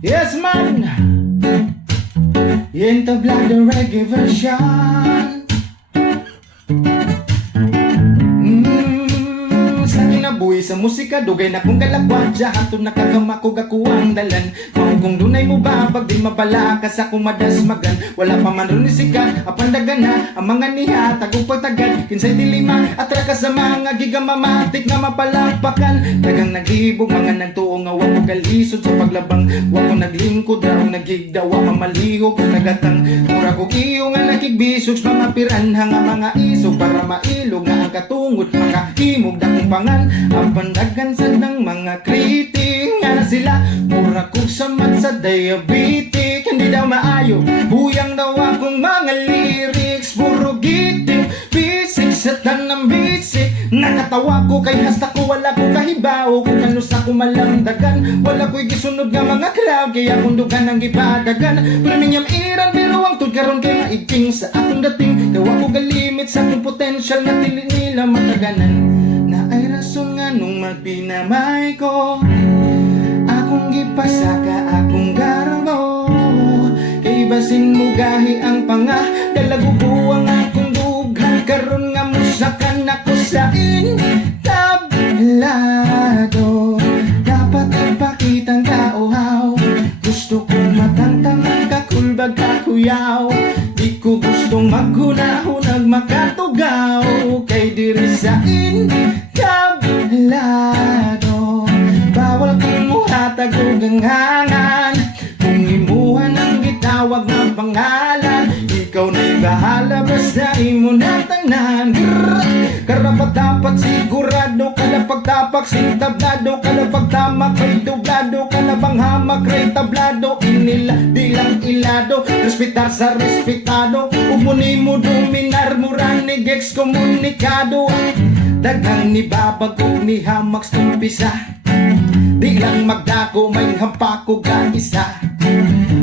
Yes man, entablado reggae version. Sa kinabuhi sa musika, dugay na kong kalagwadya. Hatun nakagamakog ako ang dalan. Kung dunay mo ba, pag di mabala ka sa kumadasmagan. Wala pa man rin sikat, apandagan na ang mga niha, tagong pagtagad. Kinsay dilima, atra ka sa mga gigamamatik na mapalapakan. Dagang naghibog, mga nagtuong nga wako galisod sa paglabang. Wako naglingkod, darong nagigdawa, mamalihog, nagatang. Mura ko iyo nga nakigbisog, mga piranha nga mga isog. Para mailog nga ang katungod, makahimog dakong pangan. Ang pandagan sa ng mga kritik nga na sila. Mura kong samat sa diabetic, hindi daw maayo. Buyang daw akong mga lyrics, puro giting bisik sa tanang bisik. Nakatawa ko kay hasta ko, wala ko kahibaw. Kung ano sa kumalandagan, wala ko'y gisunod nga mga crowd. Kaya kung dugan ang gipadagan, pero minyam iran, pero ang tudkaron kay maigting sa akong dating. Gawa ko galimit sa akong potential na tili nila mataganan. Na ay rason nga nung magpinamay ko, akong gipasaka, akong garbo. Kay basin mo gahi ang panga, dalago buwang akong dughan. Karon nga musakan ako sa entablado. Dapat ipakitang kauhaw, gusto kong matantang kakulbag kakuyaw. Di ko gustong maghunahunag makatugaw. Kay diri sa entablado, bawal kong muhatag o ganghangan. Kung imuhan ang gitawag ng pangalan, ikaw na'y bahala, basta imo na tanan. Karapat dapat sigurado, kalapag tapak sing tablado. Kalapag tamak kay dublado, kalabang hamak kay tablado. Inila di lang ilado, respitar sa respetado. Umuni mo dominar, murang ni gex komunikado. Daghang ni babag o ni hamak stumpisa, di lang magdako may hampako ka isa.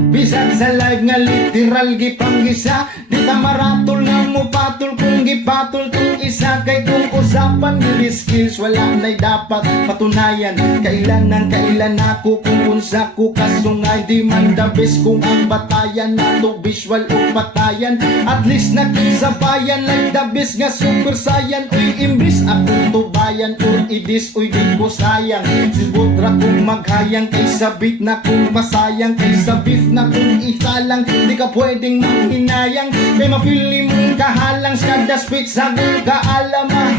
Bisan sa live nga literal gipanggisa, di ta maratol nga mo patol kung gipatol kung isa. Kay kung usapan dili skills, wala na'y dapat patunayan. Kailan nang kailan ako kung unsa ko kasungay. Di man dabis kung ang batayan nato visual o patayan. At least nakisabayan like dabis nga super saiyan. Uy imbis akong tubayan or idis uy di ko sayang. Sibutra kong maghayang kay sabit na kung masayang. Kay sa beef na kung isalang, di ka pwedeng manghinayang. Kay mapili mong kahalang sa daspit sa kaalama.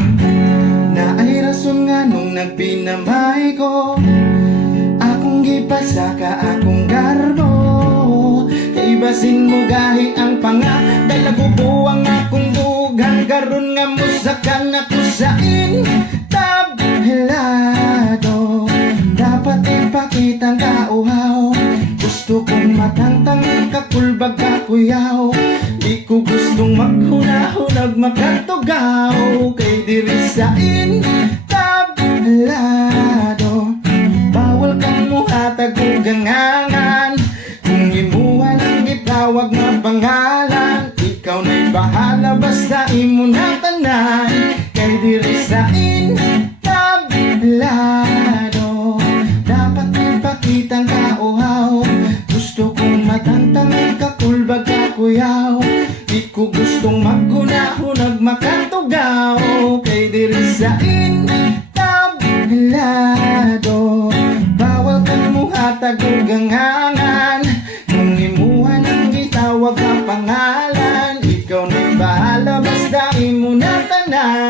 Na ay rason nga nung nagpinamay ko, akong gipasaka, akong garbo. Kay basin mo gahi ang panga, dalago buwang akong dugang. Karon nga musakan ako sa entablado. Dapat ipakitang kauhaw, gusto kong matantang kakulbag kakuyaw. Di ko gustong maghunahunag makatugaw. Kay diri sa entablado, bawal kang muhatag o gangangan. Kung imuhan ang gitawag na pangalan, ikaw na'y bahala, basta imo na tanan. Kay diri sa entablado, dapat ipakitang kauhaw, gusto kong matantang kakulbag kakuyaw. Di ko gustong maghunahunag makatugaw. Kay diri sa entablado, bawal kang muhatag o ganghangan. Kung imuhan ang gitawag na pangalan, ikaw na'y bahala, basta imo na tanan.